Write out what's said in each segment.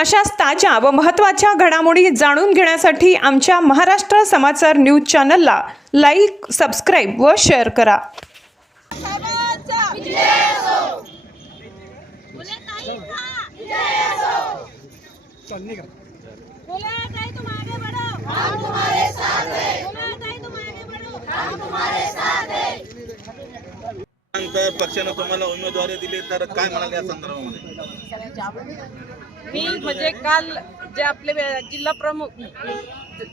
अशाच ताज्या व महत्वाच्या घडामोडी जाणून घेण्यासाठी आमच्या महाराष्ट्र समाचार न्यूज चॅनलला लाईक सबस्क्राईब व शेअर करा पक्षानं तुम्हाला उमेदवारी दिली तर काय म्हणाल या संदर्भामध्ये मी म्हणजे काल जे आपले जिल्हा प्रमुख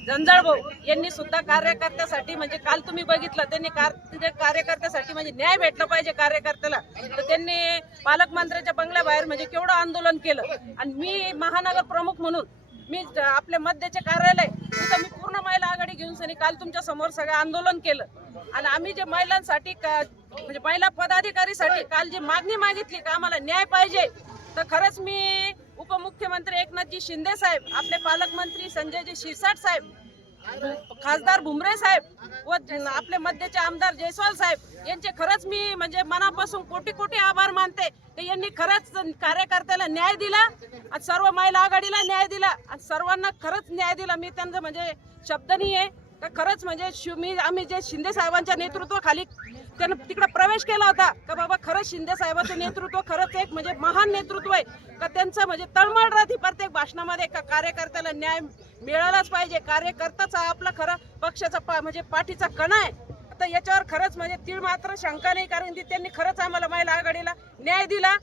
जंजाळभाऊ यांनी सुद्धा कार्यकर्त्यासाठी म्हणजे काल तुम्ही बघितलं त्यांनी म्हणजे कार्यकर्त्यासाठी म्हणजे न्याय भेटला पाहिजे कार्यकर्त्याला तर त्यांनी पालकमंत्र्याच्या बंगल्याबाहेर म्हणजे केवढं आंदोलन केलं आणि मी महानगर प्रमुख म्हणून मी आपल्या मध्याचे कार्यालय तिथं मी पूर्ण महिला आघाडी घेऊन सनी काल तुमच्या समोर सगळं आंदोलन केलं आणि आम्ही जे महिलांसाठी म्हणजे महिला पदाधिकारीसाठी काल जी मागणी मागितली का आम्हाला न्याय पाहिजे तर खरंच मी उपमुख्यमंत्री एकनाथजी शिंदे साहेब आपले पालकमंत्री संजयजी शिरसाट साहेब खासदार भुमरे साहेब व आपले मध्यचे आमदार जयस्वाल साहेब यांचे खरंच मी म्हणजे मनापासून कोटी कोटी आभार मानते की यांनी खरंच कार्यकर्त्याला न्याय दिला आणि सर्व महिला आघाडीला न्याय दिला आणि सर्वांना खरंच न्याय दिला मी त्यांचं म्हणजे शब्द आहे तर खरंच म्हणजे मी आम्ही जे शिंदे साहेबांच्या नेतृत्वाखाली त्यानं तिकडे प्रवेश केला होता का बाबा खरंच शिंदे साहेबांचं नेतृत्व खरंच एक म्हणजे महान नेतृत्व आहे का त्यांचं म्हणजे तळमळ राहते प्रत्येक भाषणामध्ये का कार्यकर्त्याला न्याय मिळालाच पाहिजे कार्यकर्ताच आपला खरं पक्षाचा पा म्हणजे पाठीचा कणा आहे आता याच्यावर खरंच म्हणजे तीळ मात्र शंका नाही कारण की त्यांनी खरंच आम्हाला महिला आघाडीला न्याय दिला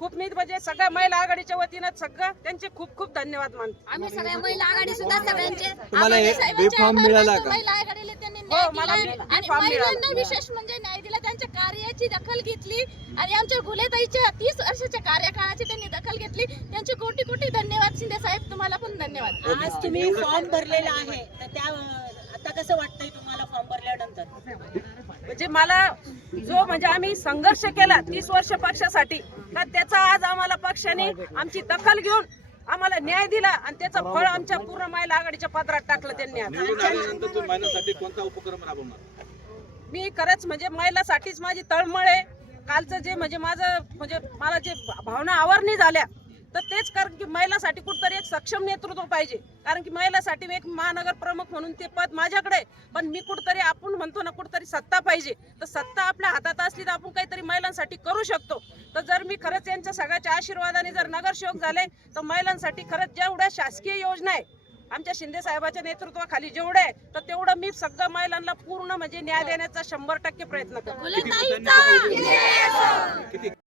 खूप मी म्हणजे सगळ्या महिला आघाडीच्या वतीनं सगळं त्यांचे खूप खूप धन्यवाद मानतो आम्ही सगळ्या महिला आघाडी सुद्धा सगळ्यांचे तुम्हाला हे- फॉर्म मिळाला का? महिला आघाडीला त्यांनी हो, मला आणि विशेष म्हणजे न्याय दिला त्यांच्या कार्याची दखल घेतली आणि आमच्या गुलेताईच्या तीस वर्षाच्या कार्यकाळाची त्यांनी दखल घेतली त्यांचे कोटी कोटी धन्यवाद शिंदे साहेब तुम्हाला पण धन्यवाद आज तुम्ही फॉर्म भरलेला आहे तर त्या आता कसं वाटतंय तुम्हाला फॉर्म भरल्यानंतर म्हणजे मला जो म्हणजे आम्ही संघर्ष केला तीस वर्ष पक्षासाठी तर त्याचा आज आम्हाला पक्षाने आमची दखल घेऊन आम्हाला न्याय दिला आणि त्याचं फळ आमच्या पूर्ण महिला आघाडीच्या पत्रात टाकलं त्यांनी मी खरंच म्हणजे महिलासाठीच माझी तळमळ आहे कालचं जे म्हणजे माझं म्हणजे मला जे भावना आवरणी झाल्या तर तेच कारण की महिलासाठी कुठतरी एक सक्षम नेतृत्व पाहिजे कारण की महिलासाठी एक महानगर प्रमुख म्हणून ते पद माझ्याकडे पण मी कुठतरी आपण म्हणतो ना कुठतरी सत्ता पाहिजे तर सत्ता आपल्या हातात असली तर आपण काहीतरी महिलांसाठी करू शकतो तर जर मी खरंच यांच्या सगळ्याच्या आशीर्वादाने जर नगरसेवक झाले तर महिलांसाठी खरंच जेवढ्या शासकीय योजना आहे आमच्या शिंदे साहेबाच्या नेतृत्वाखाली जेवढं आहे तर तेवढं मी सगळं महिलांना पूर्ण म्हणजे न्याय देण्याचा शंभर टक्के प्रयत्न करतो